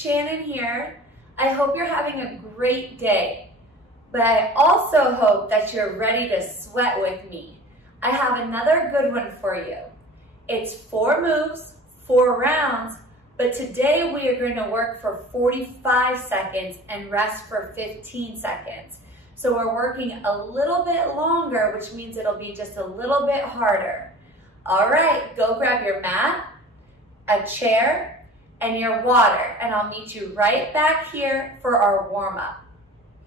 Shannon here. I hope you're having a great day, but I also hope that you're ready to sweat with me. I have another good one for you. It's 4 moves, 4 rounds, but today we are going to work for 45 seconds and rest for 15 seconds. So we're working a little bit longer, which means it'll be just a little bit harder. All right, go grab your mat, a chair, and your water, and I'll meet you right back here for our warm-up.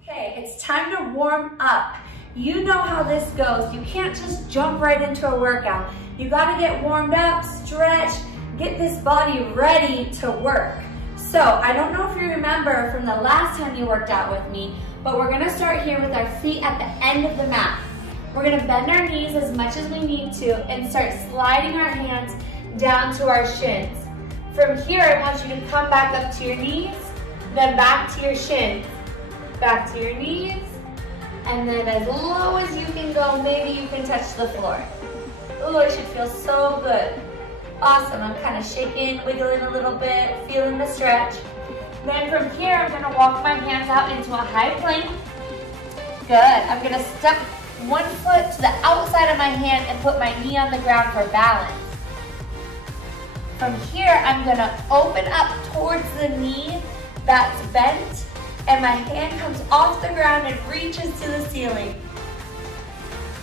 Okay, it's time to warm up. You know how this goes. You can't just jump right into a workout. You gotta get warmed up, stretch, get this body ready to work. So, I don't know if you remember from the last time you worked out with me, but we're gonna start here with our feet at the end of the mat. We're gonna bend our knees as much as we need to and start sliding our hands down to our shins. From here, I want you to come back up to your knees, then back to your shins, back to your knees, and then as low as you can go, maybe you can touch the floor. Ooh, it should feel so good. Awesome, I'm kind of shaking, wiggling a little bit, feeling the stretch. Then from here, I'm gonna walk my hands out into a high plank. Good, I'm gonna step one foot to the outside of my hand and put my knee on the ground for balance. From here, I'm gonna open up towards the knee that's bent, and my hand comes off the ground and reaches to the ceiling.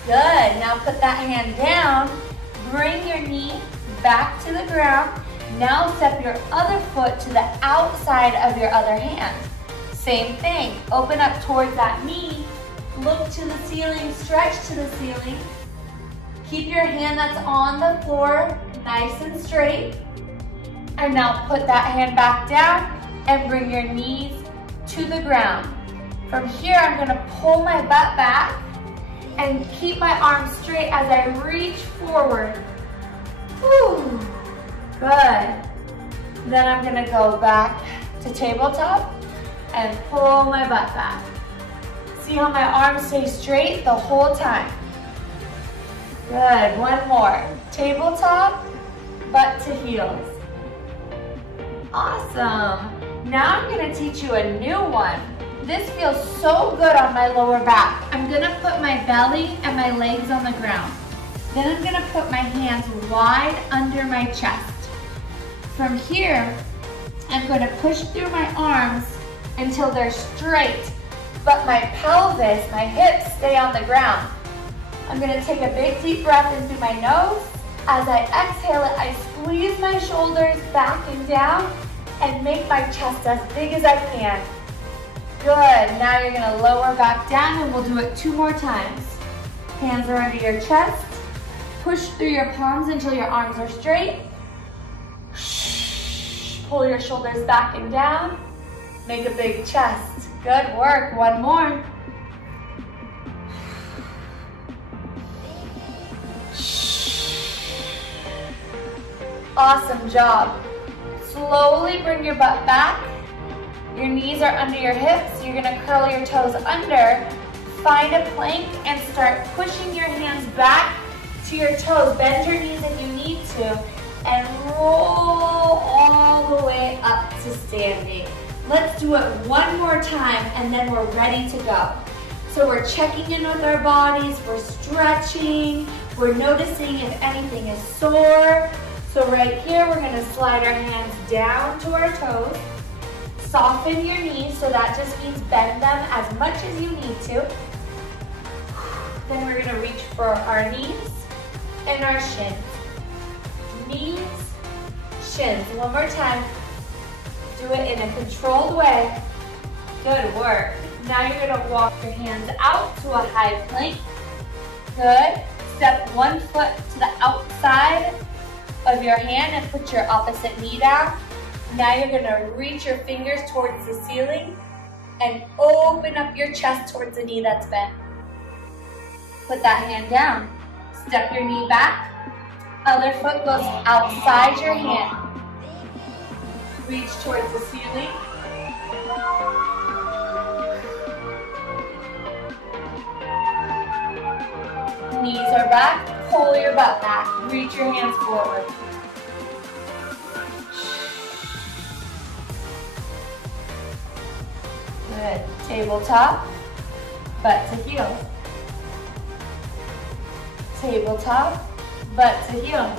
Good, now put that hand down, bring your knee back to the ground. Now step your other foot to the outside of your other hand. Same thing, open up towards that knee, look to the ceiling, stretch to the ceiling. Keep your hand that's on the floor nice and straight. And now put that hand back down and bring your knees to the ground. From here, I'm gonna pull my butt back and keep my arms straight as I reach forward. Whew. Good. Then I'm gonna go back to tabletop and pull my butt back. See how my arms stay straight the whole time. Good, one more. Tabletop, butt to heels. Awesome. Now I'm gonna teach you a new one. This feels so good on my lower back. I'm gonna put my belly and my legs on the ground. Then I'm gonna put my hands wide under my chest. From here, I'm gonna push through my arms until they're straight, but my pelvis, my hips stay on the ground. I'm gonna take a big deep breath in through my nose. As I exhale it, I squeeze my shoulders back and down and make my chest as big as I can. Good, now you're gonna lower back down and we'll do it 2 more times. Hands are under your chest. Push through your palms until your arms are straight. Pull your shoulders back and down. Make a big chest. Good work, 1 more. Awesome job. Slowly bring your butt back. Your knees are under your hips. You're gonna curl your toes under. Find a plank and start pushing your hands back to your toes. Bend your knees if you need to. And roll all the way up to standing. Let's do it 1 more time and then we're ready to go. So we're checking in with our bodies, we're stretching, we're noticing if anything is sore. So right here, we're gonna slide our hands down to our toes. Soften your knees, so that just means bend them as much as you need to. Then we're gonna reach for our knees and our shins. Knees, shins. 1 more time. Do it in a controlled way. Good work. Now you're gonna walk your hands out to a high plank. Good. Step 1 foot to the outside of your hand and put your opposite knee down. Now you're gonna reach your fingers towards the ceiling and open up your chest towards the knee that's bent. Put that hand down. Step your knee back. Other foot goes outside your hand. Reach towards the ceiling. Knees are back. Pull your butt back. Reach your hands forward. Good. Tabletop, butt to heel. Tabletop, butt to heel.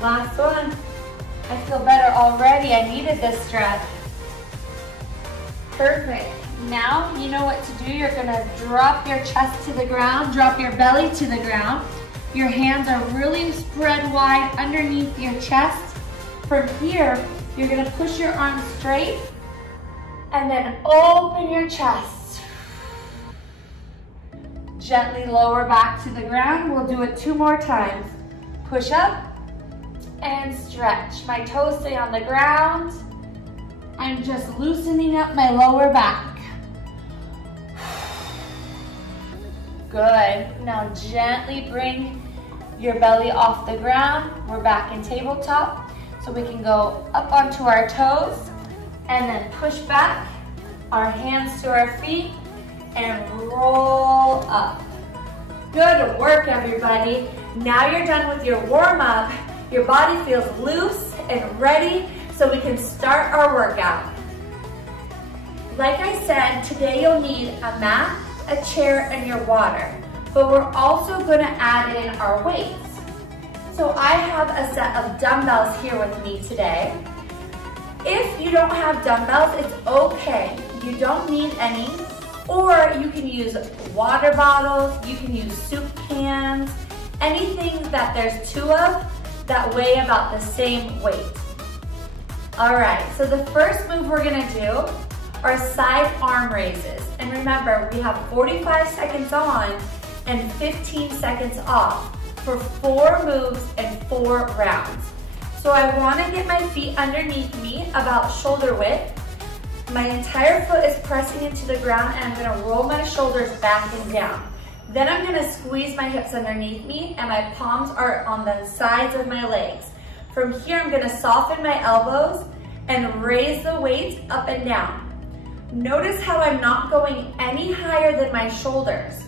Last one. I feel better already. I needed this stretch. Perfect. Now you know what to do. You're gonna drop your chest to the ground, drop your belly to the ground. Your hands are really spread wide underneath your chest. From here, you're gonna push your arms straight and then open your chest. Gently lower back to the ground. We'll do it 2 more times. Push up and stretch. My toes stay on the ground. I'm just loosening up my lower back. Good. Now gently bring your belly off the ground. We're back in tabletop. So we can go up onto our toes and then push back our hands to our feet and roll up. Good work, everybody. Now you're done with your warm-up. Your body feels loose and ready, so we can start our workout. Like I said, today you'll need a mat, a chair, and your water, but we're also gonna add in our weights. So I have a set of dumbbells here with me today. If you don't have dumbbells, it's okay. You don't need any, or you can use water bottles, you can use soup cans, anything that there's 2 of that weigh about the same weight. All right, so the first move we're gonna do are side arm raises. And remember, we have 45 seconds on and 15 seconds off for 4 moves and 4 rounds. So I wanna get my feet underneath me about shoulder width. My entire foot is pressing into the ground and I'm gonna roll my shoulders back and down. Then I'm gonna squeeze my hips underneath me and my palms are on the sides of my legs. From here, I'm gonna soften my elbows and raise the weights up and down. Notice how I'm not going any higher than my shoulders.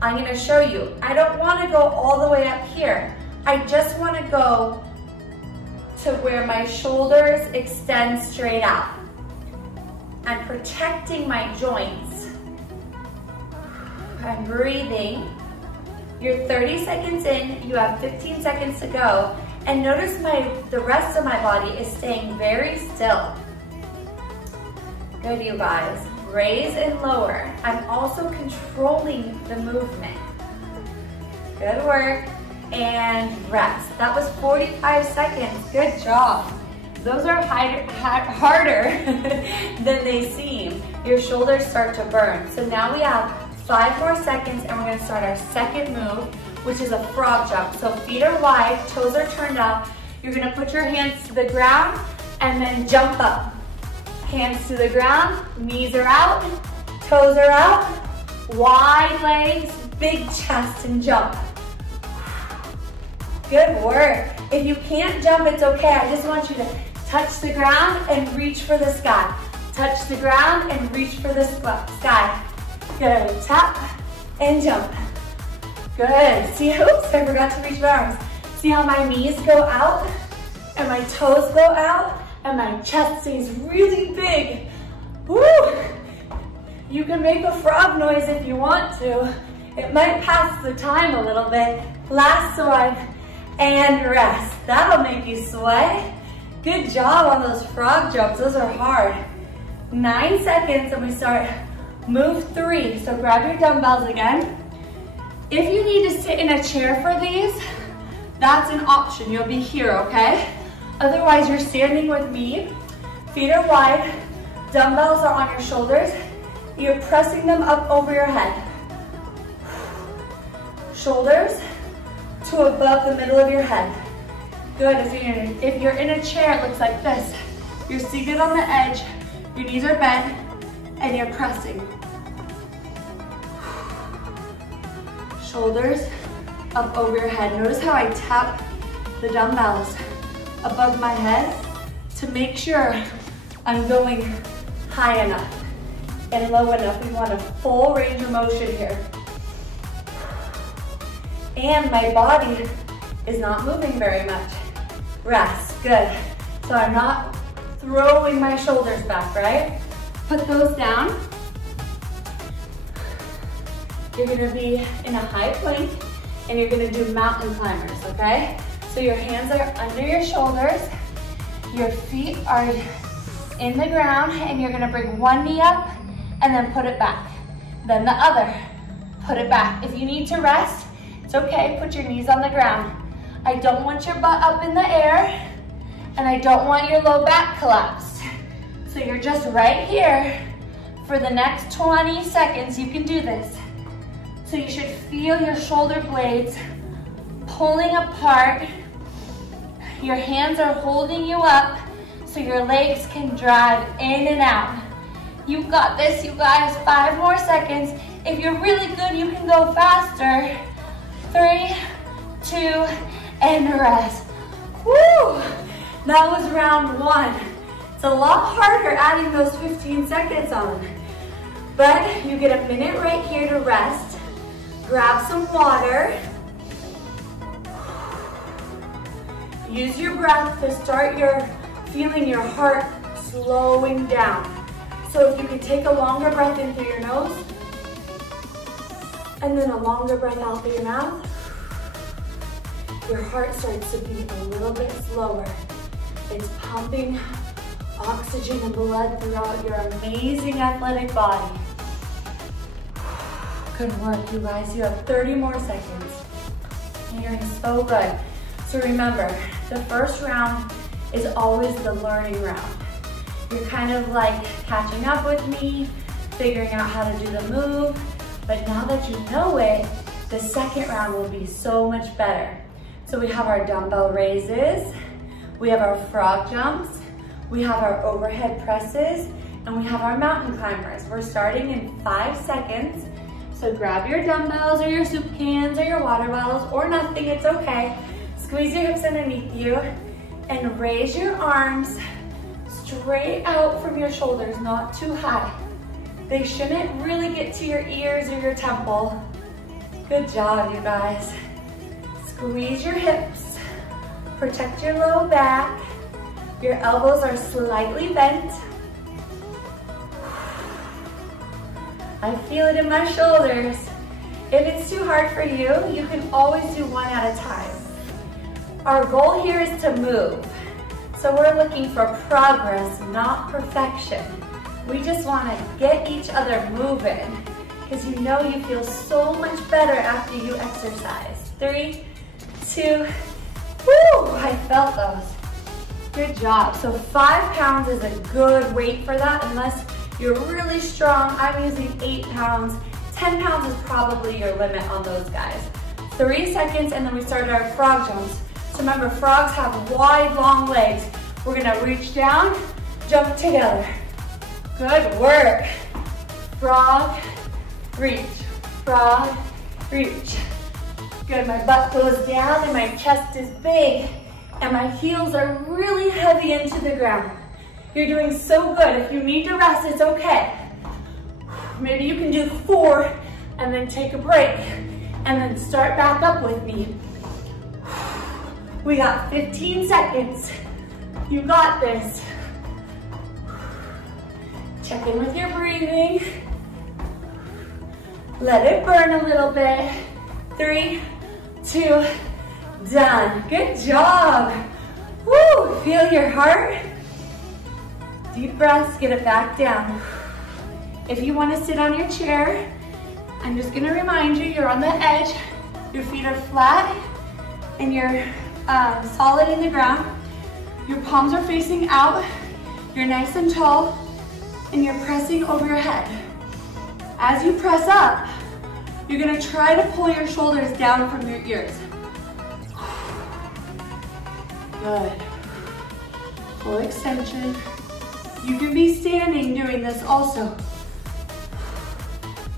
I'm gonna show you. I don't wanna go all the way up here. I just wanna go to where my shoulders extend straight out. I'm protecting my joints. I'm breathing. You're 30 seconds in, you have 15 seconds to go. And notice the rest of my body is staying very still. Good, you guys. Raise and lower. I'm also controlling the movement. Good work. And rest. That was 45 seconds. Good job. Those are harder than they seem. Your shoulders start to burn. So now we have 5 more seconds and we're gonna start our second move, which is a frog jump. So feet are wide, toes are turned out. You're gonna put your hands to the ground and then jump up. Hands to the ground, knees are out, toes are out, wide legs, big chest and jump. Good work. If you can't jump, it's okay. I just want you to touch the ground and reach for the sky. Touch the ground and reach for the sky. Good, tap and jump. Good, see, oops, I forgot to reach my arms. See how my knees go out and my toes go out and my chest stays really big. Woo! You can make a frog noise if you want to. It might pass the time a little bit. Last one, and rest. That'll make you sweat. Good job on those frog jumps, those are hard. 9 seconds and we start move 3. So grab your dumbbells again. If you need to sit in a chair for these, that's an option, you'll be here, okay? Otherwise, you're standing with me, feet are wide, dumbbells are on your shoulders, you're pressing them up over your head. Shoulders to above the middle of your head. Good, if you're in a chair, it looks like this. You're seated on the edge, your knees are bent, and you're pressing. Shoulders up over your head. Notice how I tap the dumbbells above my head to make sure I'm going high enough and low enough. We want a full range of motion here. And my body is not moving very much. Rest, good. So I'm not throwing my shoulders back, right? Put those down. You're gonna be in a high plank and you're gonna do mountain climbers, okay? So your hands are under your shoulders, your feet are in the ground, and you're gonna bring one knee up and then put it back. Then the other, put it back. If you need to rest, it's okay, put your knees on the ground. I don't want your butt up in the air, and I don't want your low back collapsed. So you're just right here for the next 20 seconds. You can do this. So you should feel your shoulder blades pulling apart. Your hands are holding you up so your legs can drive in and out. You've got this, you guys. 5 more seconds. If you're really good, you can go faster. 3, 2, and rest. Woo! That was round 1. It's a lot harder adding those 15 seconds on. But you get a minute right here to rest. Grab some water. Use your breath to start feeling your heart slowing down. So if you can take a longer breath in through your nose, and then a longer breath out through your mouth, your heart starts to beat a little bit slower. It's pumping oxygen and blood throughout your amazing athletic body. Good work, you guys. You have 30 more seconds. You're doing so good. So remember, the first round is always the learning round. You're kind of like catching up with me, figuring out how to do the move, but now that you know it, the second round will be so much better. So we have our dumbbell raises, we have our frog jumps, we have our overhead presses, and we have our mountain climbers. We're starting in 5 seconds. So grab your dumbbells or your soup cans or your water bottles or nothing, it's okay. Squeeze your hips underneath you and raise your arms straight out from your shoulders, not too high. They shouldn't really get to your ears or your temple. Good job, you guys. Squeeze your hips, protect your low back. Your elbows are slightly bent. I feel it in my shoulders. If it's too hard for you, you can always do one at a time. Our goal here is to move. So we're looking for progress, not perfection. We just want to get each other moving because you know you feel so much better after you exercise. 3, 2, woo, I felt those. Good job. So 5 pounds is a good weight for that unless you're really strong. I'm using 8 pounds. 10 pounds is probably your limit on those guys. 3 seconds and then we start our frog jumps. So remember, frogs have wide, long legs. We're gonna reach down, jump together. Good work. Frog, reach, frog, reach. Good, my butt goes down and my chest is big and my heels are really heavy into the ground. You're doing so good. If you need to rest, it's okay. Maybe you can do 4 and then take a break and then start back up with me. We got 15 seconds. You got this. Check in with your breathing. Let it burn a little bit. 3, 2, done. Good job. Woo, feel your heart. Deep breaths, get it back down. If you want to sit on your chair, I'm just gonna remind you, you're on the edge, your feet are flat, and you're solid in the ground. Your palms are facing out, you're nice and tall, and you're pressing over your head. As you press up, you're gonna try to pull your shoulders down from your ears. Good. Full extension. You can be standing doing this also.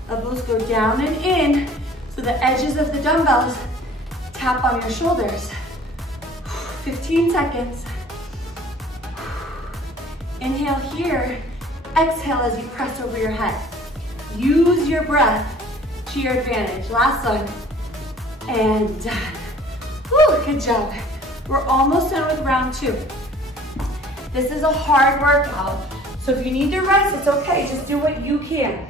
Elbows go down and in, so the edges of the dumbbells tap on your shoulders. 15 seconds. Inhale here, exhale as you press over your head. Use your breath to your advantage. Last one, and done. Woo, good job. We're almost done with round 2. This is a hard workout, So if you need to rest, it's okay. Just do what you can.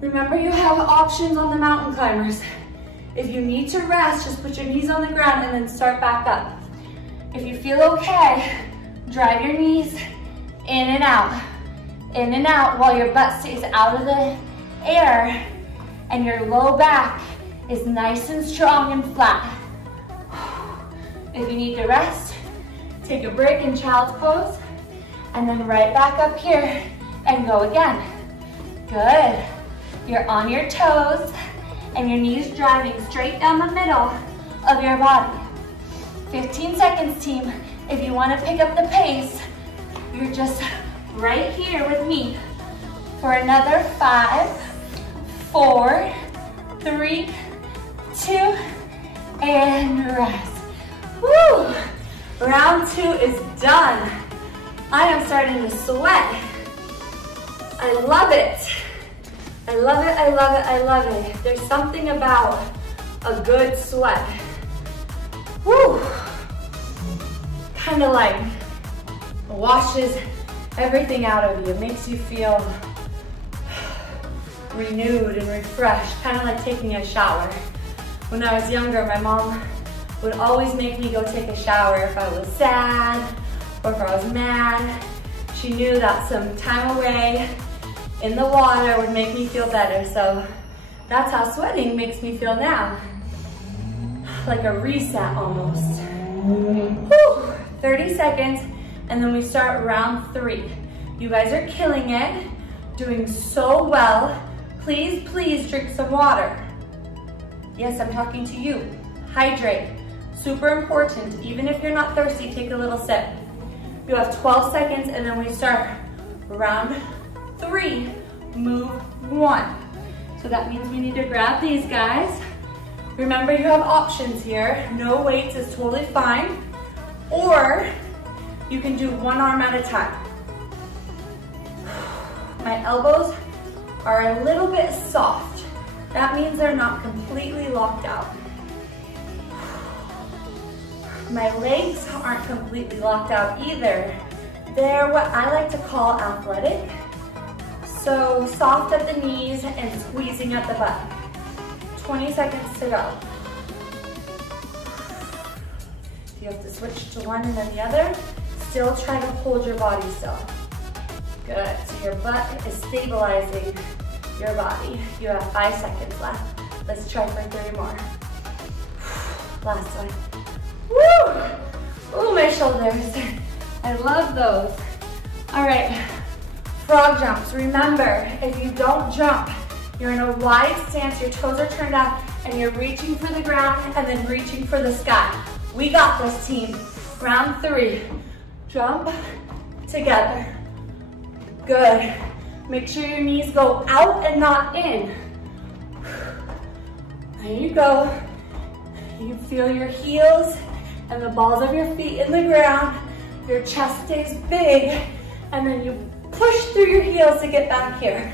Remember, you have options on the mountain climbers. If you need to rest, just put your knees on the ground and then start back up. If you feel okay, drive your knees in and out while your butt stays out of the air and your low back is nice and strong and flat. If you need to rest, take a break in child's pose and then right back up here and go again. Good. You're on your toes and your knees driving straight down the middle of your body. 15 seconds, team. If you want to pick up the pace, you're just right here with me for another 5, 4, 3, 2, and rest. Woo! Round 2 is done. I am starting to sweat. I love it. I love it, I love it, I love it. There's something about a good sweat. Woo! Kind of like washes everything out of you. Makes you feel renewed and refreshed, kind of like taking a shower. When I was younger, my mom would always make me go take a shower if I was sad or if I was mad. She knew that some time away in the water would make me feel better, so that's how sweating makes me feel now. Like a reset almost. Whew. 30 seconds, and then we start round 3. You guys are killing it, doing so well. Please, please drink some water. Yes, I'm talking to you. Hydrate, super important. Even if you're not thirsty, take a little sip. You have 12 seconds, and then we start round 3, move 1. So that means we need to grab these guys. Remember, you have options here. No weights is totally fine. Or you can do one arm at a time. My elbows are a little bit soft. That means they're not completely locked out. My legs aren't completely locked out either. They're what I like to call athletic. So soft at the knees and squeezing at the butt. 20 seconds to go. If you have to switch to one and then the other, still try to hold your body still. Good, so your butt is stabilizing your body. You have 5 seconds left. Let's try for 3 more. Last one. Woo! Ooh, my shoulders. I love those. All right, frog jumps. Remember, if you don't jump, you're in a wide stance, your toes are turned out, and you're reaching for the ground and then reaching for the sky. We got this, team. Round 3. Jump together. Good. Make sure your knees go out and not in. There you go. You feel your heels and the balls of your feet in the ground. Your chest stays big, and then you push through your heels to get back here.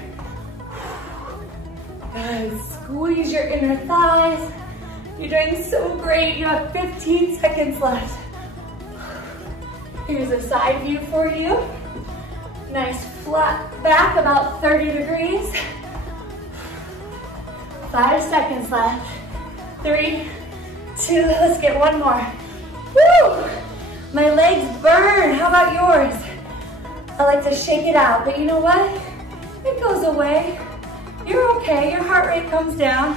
Good. Squeeze your inner thighs. You're doing so great. You have 15 seconds left. Here's a side view for you. Nice flat back, about 30 degrees. 5 seconds left. 3, 2, let's get one more. Woo! My legs burn. How about yours? I like to shake it out, but you know what? It goes away. You're okay. Your heart rate comes down.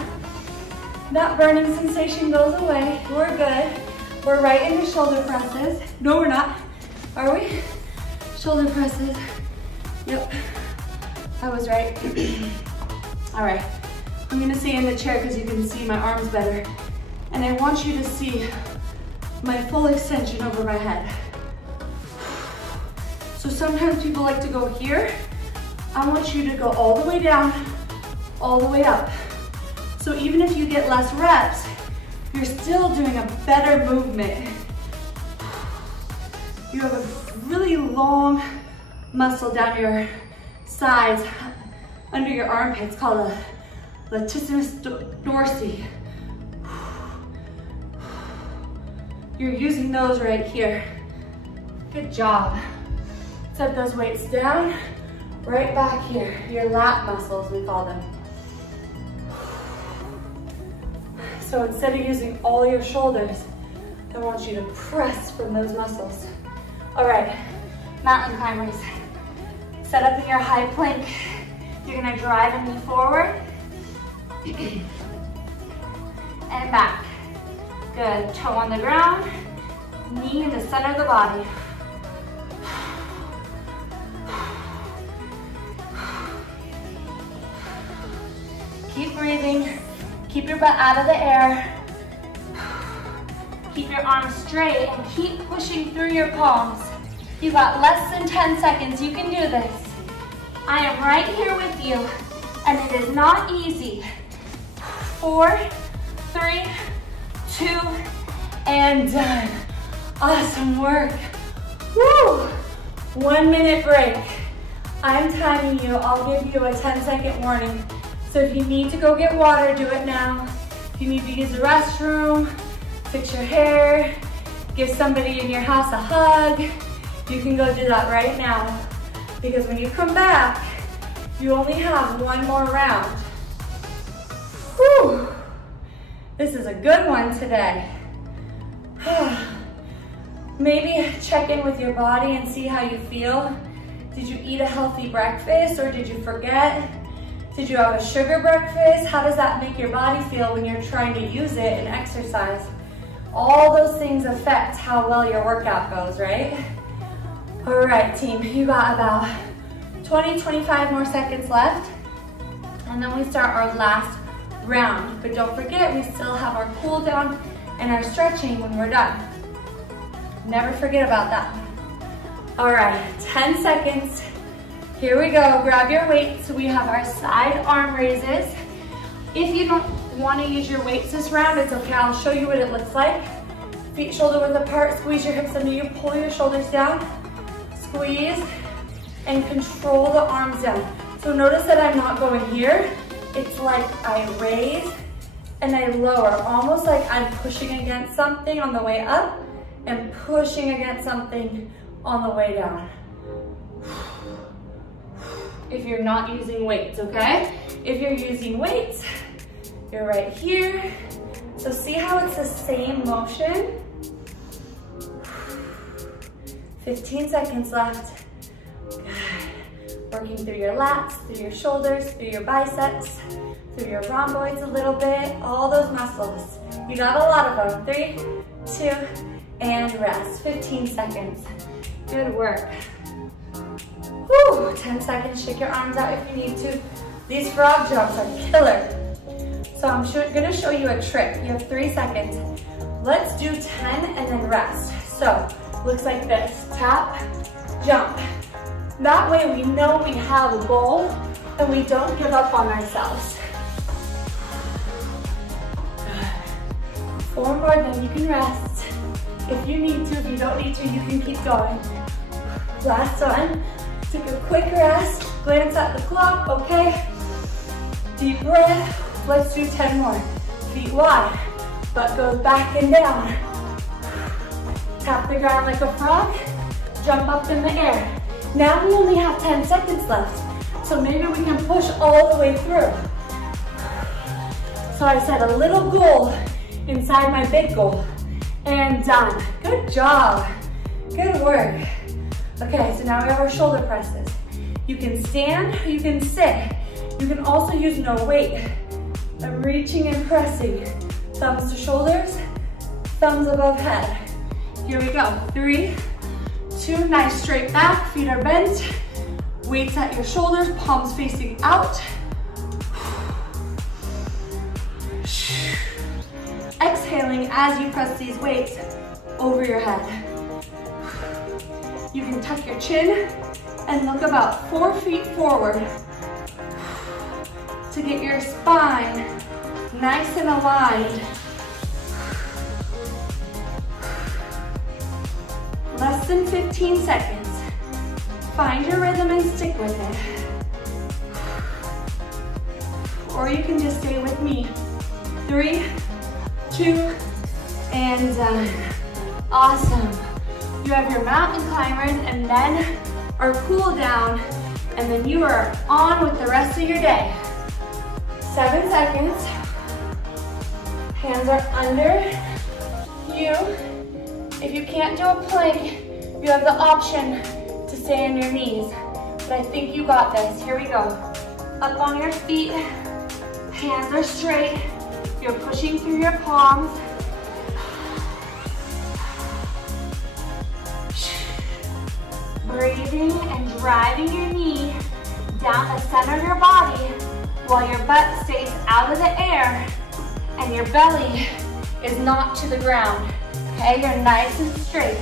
That burning sensation goes away. We're good. We're right into shoulder presses. No, we're not. Are we? Shoulder presses. Yep. I was right. All right. I'm gonna stay in the chair because you can see my arms better. And I want you to see my full extension over my head. So sometimes people like to go here. I want you to go all the way down, all the way up. So even if you get less reps, you're still doing a better movement. You have a really long muscle down your sides, under your armpits, called a latissimus dorsi. You're using those right here. Good job. Set those weights down, right back here. Your lat muscles, we call them. So instead of using all your shoulders, I want you to press from those muscles. All right, mountain climbers. Set up in your high plank. You're gonna drive a knee forward and back. Good, toe on the ground, knee in the center of the body. Keep breathing, keep your butt out of the air. Keep your arms straight and keep pushing through your palms. You got less than 10 seconds, you can do this. I am right here with you, and it is not easy. 4, 3, 2, and done. Awesome work. Woo! 1 minute break. I'm timing you. I'll give you a 10-second warning. So if you need to go get water, do it now. If you need to use the restroom, fix your hair, give somebody in your house a hug, you can go do that right now. Because when you come back, you only have one more round. Whew. This is a good one today. Maybe check in with your body and see how you feel. Did you eat a healthy breakfast or did you forget? Did you have a sugar breakfast? How does that make your body feel when you're trying to use it and exercise? All those things affect how well your workout goes, right? All right, team, you got about 20, 25 more seconds left. And then we start our last round. But don't forget, we still have our cool down and our stretching when we're done. Never forget about that. All right, 10 seconds. Here we go, grab your weights. So we have our side arm raises. If you don't want to use your weights this round, it's okay, I'll show you what it looks like. Feet shoulder width apart, squeeze your hips under you, pull your shoulders down, squeeze, and control the arms down. So notice that I'm not going here. It's like I raise and I lower, almost like I'm pushing against something on the way up and pushing against something on the way down. If you're not using weights, okay? If you're using weights, you're right here. So see how it's the same motion? 15 seconds left. Good. Working through your lats, through your shoulders, through your biceps, through your rhomboids a little bit, all those muscles. You got a lot of them. 3, 2, and rest. 15 seconds. Good work. Whew, 10 seconds, shake your arms out if you need to. These frog jumps are killer. So I'm gonna show you a trick. You have 3 seconds. Let's do 10 and then rest. So, looks like this, tap, jump. That way we know we have a goal and we don't give up on ourselves. 4 more, then you can rest. If you need to, if you don't need to, you can keep going. Last one. Take a quick rest, glance at the clock, okay? Deep breath, let's do 10 more. Feet wide, butt goes back and down. Tap the ground like a frog, jump up in the air. Now we only have 10 seconds left, so maybe we can push all the way through. So I set a little goal inside my big goal, and done. Good job, good work. Okay, so now we have our shoulder presses. You can stand, you can sit. You can also use no weight. I'm reaching and pressing. Thumbs to shoulders, thumbs above head. Here we go, 3, 2, nice straight back, feet are bent. Weights at your shoulders, palms facing out. Exhaling as you press these weights over your head. You can tuck your chin and look about 4 feet forward to get your spine nice and aligned. Less than 15 seconds. Find your rhythm and stick with it. Or you can just stay with me. 3, 2, and done. Awesome. You have your mountain climbers and then our cool down, and then you are on with the rest of your day. 7 seconds. Hands are under you. If you can't do a plank, you have the option to stay on your knees. But I think you got this. Here we go. Up on your feet. Hands are straight. You're pushing through your palms. Breathing and driving your knee down the center of your body while your butt stays out of the air and your belly is not to the ground. Okay, you're nice and straight.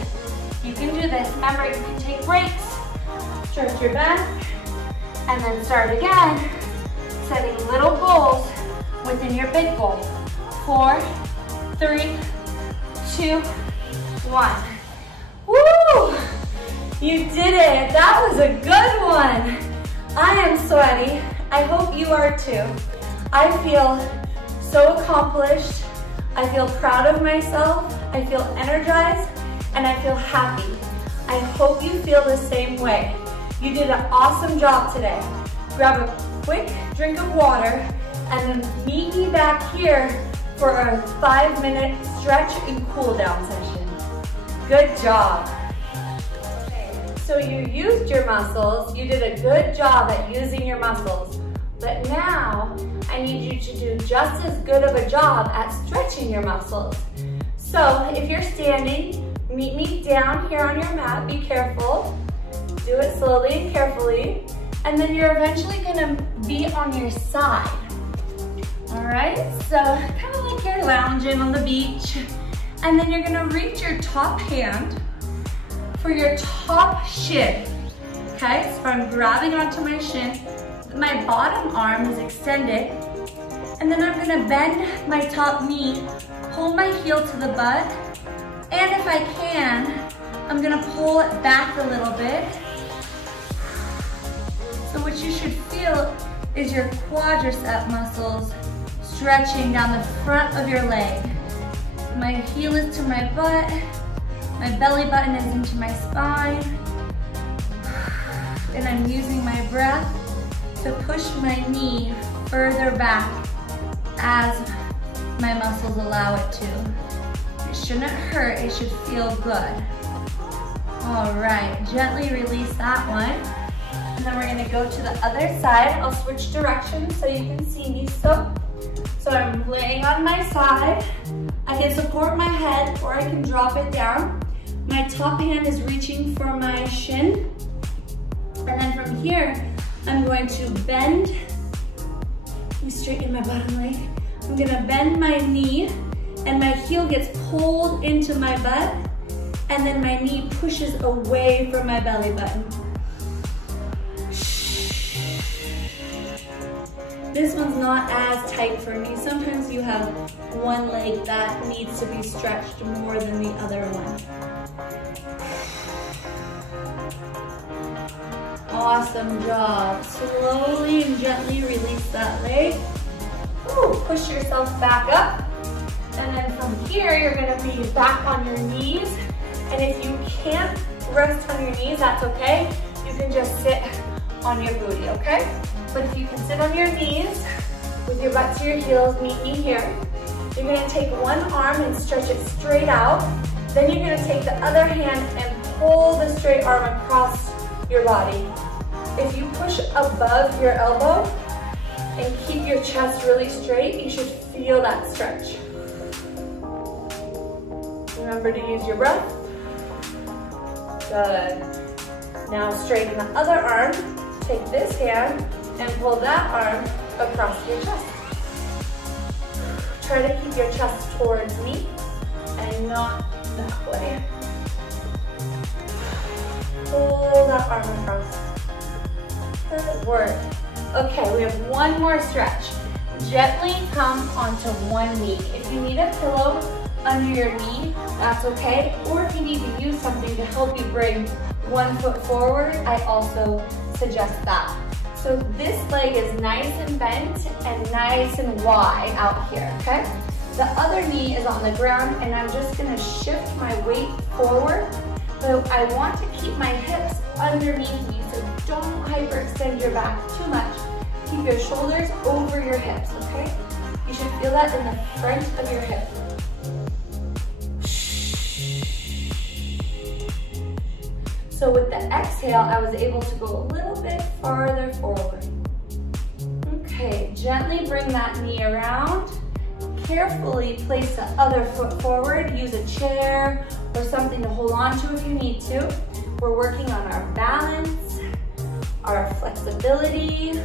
You can do this. Remember, you can take breaks, stretch your back, and then start again, setting little goals within your big goal. 4, 3, 2, 1. Woo! You did it. That was a good one. I am sweaty. I hope you are too. I feel so accomplished. I feel proud of myself. I feel energized and I feel happy. I hope you feel the same way. You did an awesome job today. Grab a quick drink of water and then meet me back here for a 5-minute stretch and cool down session. Good job. So you used your muscles, you did a good job at using your muscles, but now I need you to do just as good of a job at stretching your muscles. So if you're standing, meet me down here on your mat, be careful, do it slowly and carefully, and then you're eventually gonna be on your side. All right, so kind of like you're lounging on the beach, and then you're gonna reach your top hand for your top shin, okay? So I'm grabbing onto my shin, my bottom arm is extended, and then I'm gonna bend my top knee, pull my heel to the butt, and if I can, I'm gonna pull it back a little bit. So what you should feel is your quadricep muscles stretching down the front of your leg. My heel is to my butt, my belly button is into my spine, and I'm using my breath to push my knee further back as my muscles allow it to. It shouldn't hurt, it should feel good. All right, gently release that one. And then we're gonna go to the other side. I'll switch directions so you can see me still. So I'm laying on my side. I can support my head or I can drop it down. My top hand is reaching for my shin. And then from here, I'm going to bend. Let me straighten my bottom leg. I'm gonna bend my knee and my heel gets pulled into my butt and then my knee pushes away from my belly button. This one's not as tight for me. Sometimes you have one leg that needs to be stretched more than the other one. Awesome job. Slowly and gently release that leg. Ooh, push yourself back up. And then from here, you're gonna be back on your knees. And if you can't rest on your knees, that's okay. You can just sit on your booty, okay? But if you can sit on your knees with your butt to your heels, meet me here. You're gonna take one arm and stretch it straight out. Then you're gonna take the other hand and pull the straight arm across your body. If you push above your elbow and keep your chest really straight, you should feel that stretch. Remember to use your breath. Good. Now straighten the other arm. Take this hand and pull that arm across your chest. Try to keep your chest towards me and not that way. Pull that arm across. Good work. Okay, we have one more stretch. Gently come onto one knee. If you need a pillow under your knee, that's okay. Or if you need to use something to help you bring one foot forward, I also suggest that. So this leg is nice and bent and nice and wide out here, okay? The other knee is on the ground and I'm just gonna shift my weight forward, but I want to keep my hips underneath me, so don't hyperextend your back too much. Keep your shoulders over your hips, okay? You should feel that in the front of your hip. So with the exhale, I was able to go a little bit farther forward. Okay, gently bring that knee around. Carefully place the other foot forward. Use a chair or something to hold on to if you need to. We're working on our balance, our flexibility,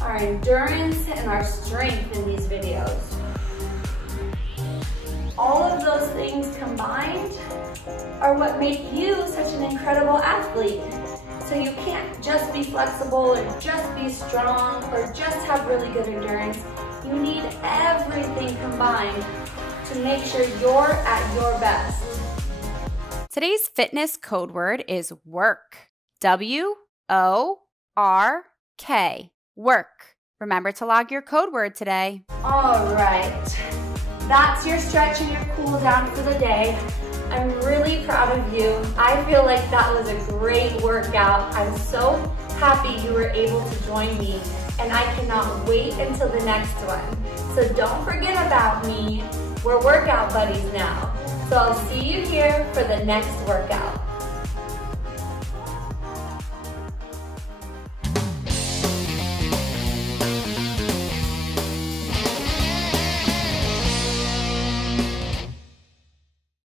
our endurance, and our strength in these videos. All of those things combined are what make you such an incredible athlete. So you can't just be flexible or just be strong or just have really good endurance. You need everything combined to make sure you're at your best. Today's fitness code word is work. W-O-R-K. Work. Remember to log your code word today. All right. That's your stretch and your cool down for the day. I'm really proud of you. I feel like that was a great workout. I'm so happy you were able to join me, and I cannot wait until the next one. So don't forget about me. We're workout buddies now. So I'll see you here for the next workout.